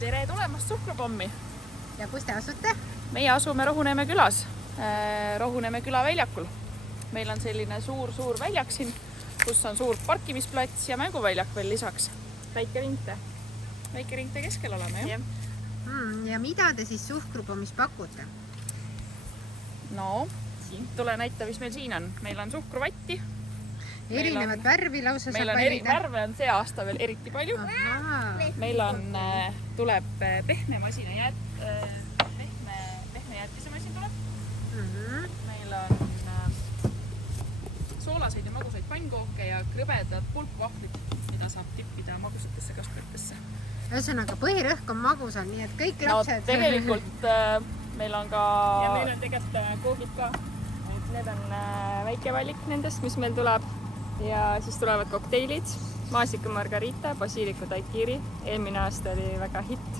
Tere tulemast Suhkrupommi! Ja kus te asute? Meie asume Rohuneeme külas, Rohuneeme külaväljakul. Meil on selline suur väljak siin, kus on suur parkimisplats ja mänguväljak veel lisaks. Väike ringte keskel oleme, jah? Ja mida te siis Suhkrupommis pakute? No, tule näita, mis meil siin on. Meil on suhkruvatti. Erinevat värvi lausa saab valida. Värve on see aasta veel eriti palju. Meil on, tuleb pehme jäätisemasin tuleb. Meil on soolaseid ja magusaid pannkooke ja krõbedad pulpvahvlid, mida saab tippida magusatesse kasvõttesse. Ühesõnaga, põhirõhk on magusal, nii et kõik lapsed... No tegelikult meil on ka... Ja meil on tegelikult koogid ka. Need on väike valik nendest, mis meil tuleb. Ja siis tulevad kokteilid, maasiku margarita, basiiliku taikiri. Eelmine aasta oli väga hitt.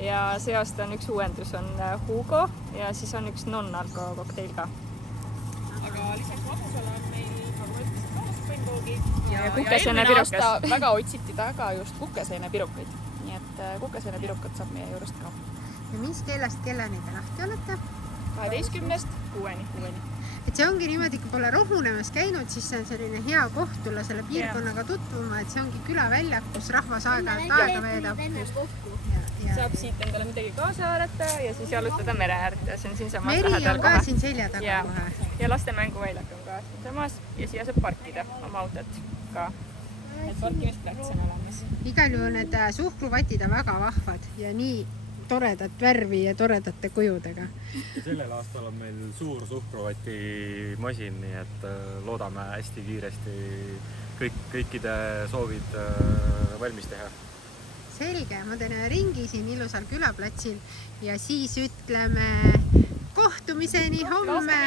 Ja see aasta on üks uuendus, on Hugo ja siis on üks non-alko kokteil ka. Aga lisaks magusale on meil, nagu ma ütlesin, soolast pannkoogi. Ja eelmine aasta väga otsiti taga just kukeseenepirukaid. Nii et kukeseenepirukat saab meie juurest ka. Ja mis kellast kelleni te lahti olete? 12-st 6-ni. Et see ongi niimoodi, kui pole Rohuneemes käinud, siis see on selline hea koht tulla selle piirkonnaga tutvuma, et see ongi külaväljak, kus rahvas aega veedab. Saab siit endale midagi kaasa haarata ja siis jalutada mere äärt ja see on siin samas lähedal kohe. Meri on ka siin selja taga kohe. Ja laste mänguväljak on ka siin samas ja siia saab parkida oma autot ka. Et parkimisplats on olemas. Igal juhul need suhkruvatid on väga vahvad ja nii toredat värvi ja toredate kujudega. Sellel aastal on meil suur suhkruvati masin, nii et loodame hästi kiiresti kõikide soovid valmis teha. Selge, ma teen ringi siin ilusal külaplatsil ja siis ütleme kohtumiseni homme!